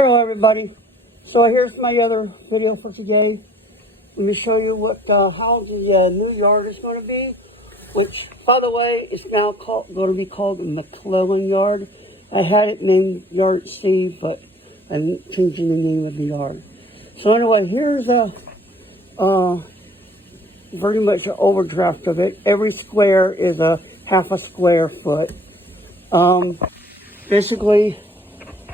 Hello everybody. So here's my other video for today. Let me show you what how the new yard is going to be, which by the way is now going to be called the McClellan Yard. I had it named Yard C, but I'm changing the name of the yard. So anyway, here's a pretty much an overdraft of it. Every square is a half a square foot. Basically,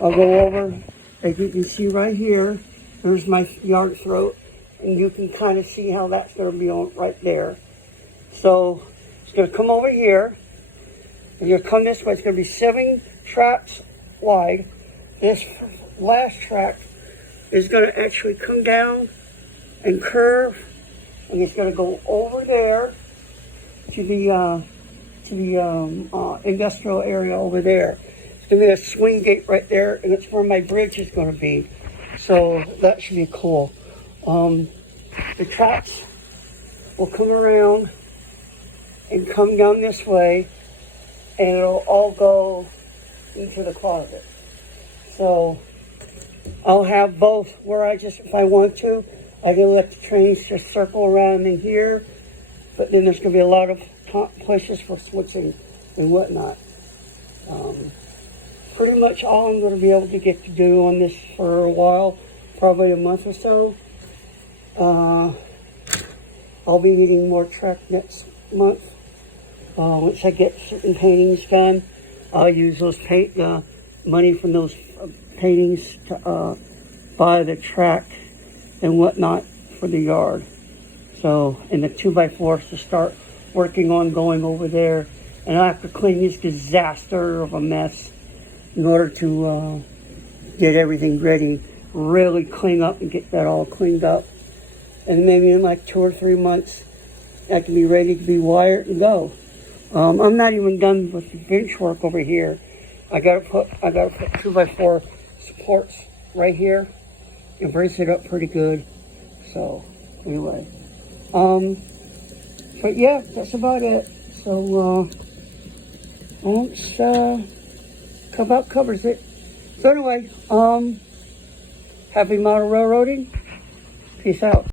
I'll go over. As you can see right here, there's my yard throat, and you can kind of see how that's going to be on right there. So it's going to come over here, and you'll come this way. It's going to be 7 tracks wide. This last track is going to actually come down and curve, and it's going to go over there to the industrial area over there. It's going to be a swing gate right there, and it's where my bridge is going to be. So that should be cool. The tracks will come around and come down this way, and it'll all go into the closet. So I'll have both where if I want to, I can let the trains just circle around in here, but then there's going to be a lot of places for switching and whatnot. Pretty much all I'm going to be able to get to do on this for a while, probably a month or so. I'll be needing more track next month. Once I get certain paintings done, I'll use those money from those paintings to buy the track and whatnot for the yard. So, and the 2x4s to start working on going over there. And I have to clean this disaster of a mess in order to get everything ready, really clean up and get that all cleaned up. And maybe in like 2 or 3 months, I can be ready to be wired and go. I'm not even done with the bench work over here. I gotta put 2x4 supports right here and brace it up pretty good. So anyway, but yeah, that's about it. So about covers it. So anyway, happy model railroading. Peace out.